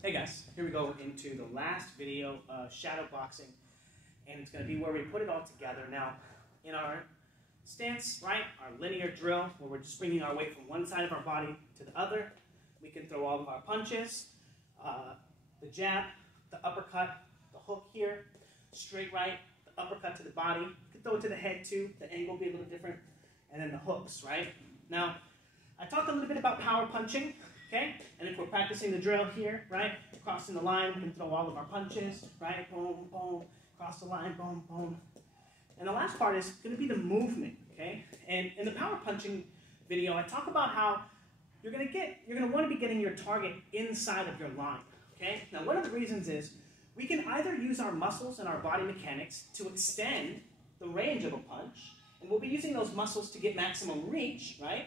Hey guys, here we go into the last video of shadow boxing, and it's going to be where we put it all together. Now, in our stance, right, our linear drill, where we're just bringing our weight from one side of our body to the other, we can throw all of our punches, the jab, the uppercut, the hook here, straight right, the uppercut to the body. You can throw it to the head too, the angle will be a little different, and then the hooks, right? Now, I talked a little bit about power punching. Okay, and if we're practicing the drill here, right, crossing the line, we can throw all of our punches, right, boom, boom, cross the line, boom, boom. And the last part is going to be the movement, okay? And in the power punching video, I talk about how you're going to want to be getting your target inside of your line, okay? Now, one of the reasons is we can either use our muscles and our body mechanics to extend the range of a punch, and we'll be using those muscles to get maximum reach, right?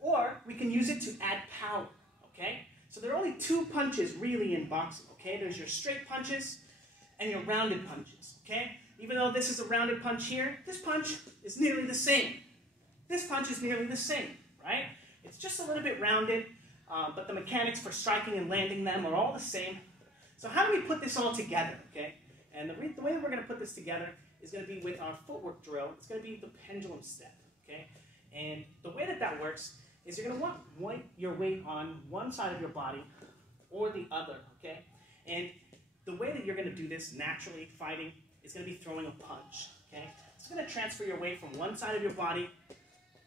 Or we can use it to add power, okay? So there are only two punches really in boxing, okay? There's your straight punches and your rounded punches, okay? Even though this is a rounded punch here, this punch is nearly the same. This punch is nearly the same, right? It's just a little bit rounded, but the mechanics for striking and landing them are all the same. So how do we put this all together, okay? And the way that we're going to put this together is going to be with our footwork drill. It's going to be the pendulum step, okay? And the way that that works is you're going to want your weight on one side of your body or the other, okay? And the way that you're going to do this naturally, fighting, is going to be throwing a punch, okay? It's going to transfer your weight from one side of your body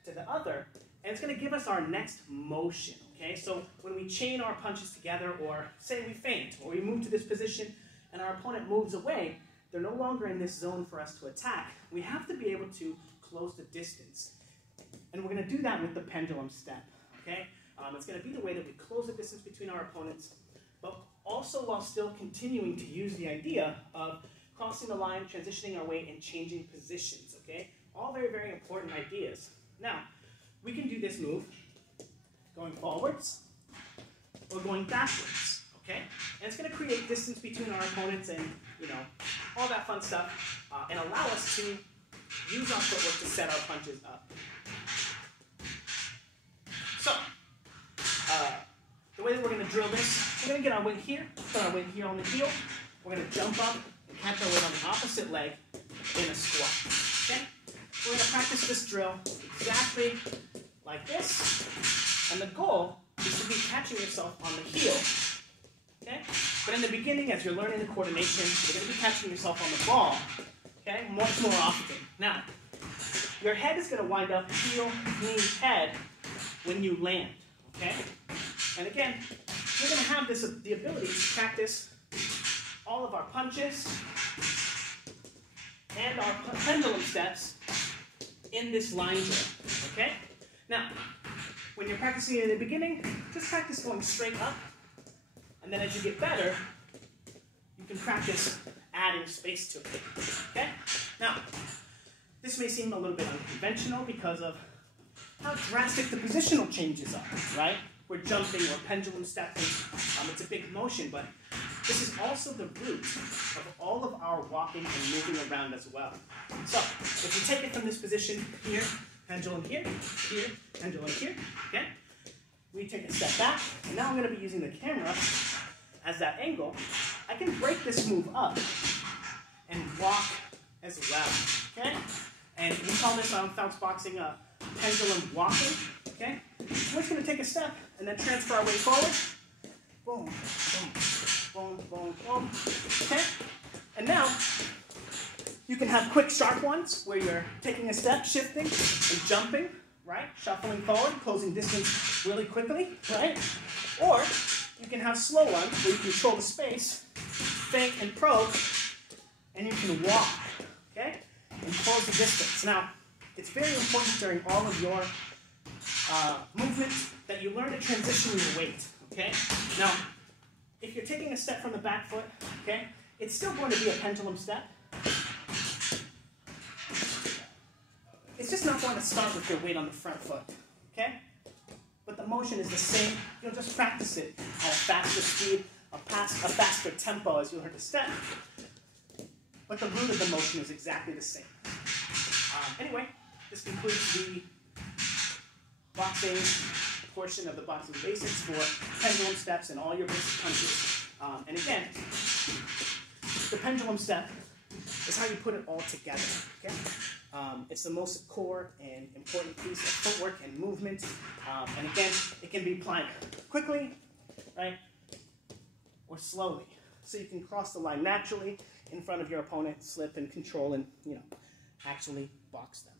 to the other, and it's going to give us our next motion, okay? So when we chain our punches together, or say we feint, or we move to this position, and our opponent moves away, they're no longer in this zone for us to attack. We have to be able to close the distance. And we're going to do that with the pendulum step, okay? It's going to be the way that we close the distance between our opponents, but also while still continuing to use the idea of crossing the line, transitioning our weight, and changing positions, okay? All very, very important ideas. Now, we can do this move going forwards or going backwards, okay? And it's going to create distance between our opponents and, you know, all that fun stuff, and allow us to use our footwork to set our punches up. So, the way that we're going to drill this, we're going to get our weight here, put our weight here on the heel. We're going to jump up and catch our weight on the opposite leg in a squat. Okay? We're going to practice this drill exactly like this. And the goal is to be catching yourself on the heel. Okay? But in the beginning, as you're learning the coordination, you're going to be catching yourself on the ball. Okay? Much more often. Now, your head is going to wind up heel, knee, head when you land, okay? And again, we're going to have the ability to practice all of our punches and our pendulum steps in this line drill, okay? Now, when you're practicing it in the beginning, just practice going straight up, and then as you get better, you can practice adding space to it, okay? Now, this may seem a little bit unconventional because of how drastic the positional changes are, right? We're jumping or pendulum stepping. It's a big motion, but this is also the root of all of our walking and moving around as well. So, if you take it from this position here, pendulum here, pendulum here, okay? We take a step back, and now I'm going to be using the camera as that angle. I can break this move up and walk as well, okay? And we call this on Fouts Boxing Pendulum Walking, okay? So we're just going to take a step and then transfer our weight forward. Boom, boom, boom, boom, boom, okay? And now, you can have quick, sharp ones where you're taking a step, shifting, and jumping, right? Shuffling forward, closing distance really quickly, right? Or you can have slow ones where you control the space, feint and probe, and you can walk, okay? And close the distance. Now, it's very important during all of your movements that you learn to transition your weight, okay? Now, if you're taking a step from the back foot, okay, it's still going to be a pendulum step. It's just not going to start with your weight on the front foot, okay? But the motion is the same. You'll just practice it at a faster speed, a faster tempo as you learn to step. But the root of the motion is exactly the same. Anyway, this concludes the boxing portion of the boxing basics for pendulum steps and all your basic punches. And again, the pendulum step is how you put it all together. Okay? It's the most core and important piece of footwork and movement. And again, it can be applied quickly, right, or slowly. So you can cross the line naturally in front of your opponent, slip and control, and actually box them.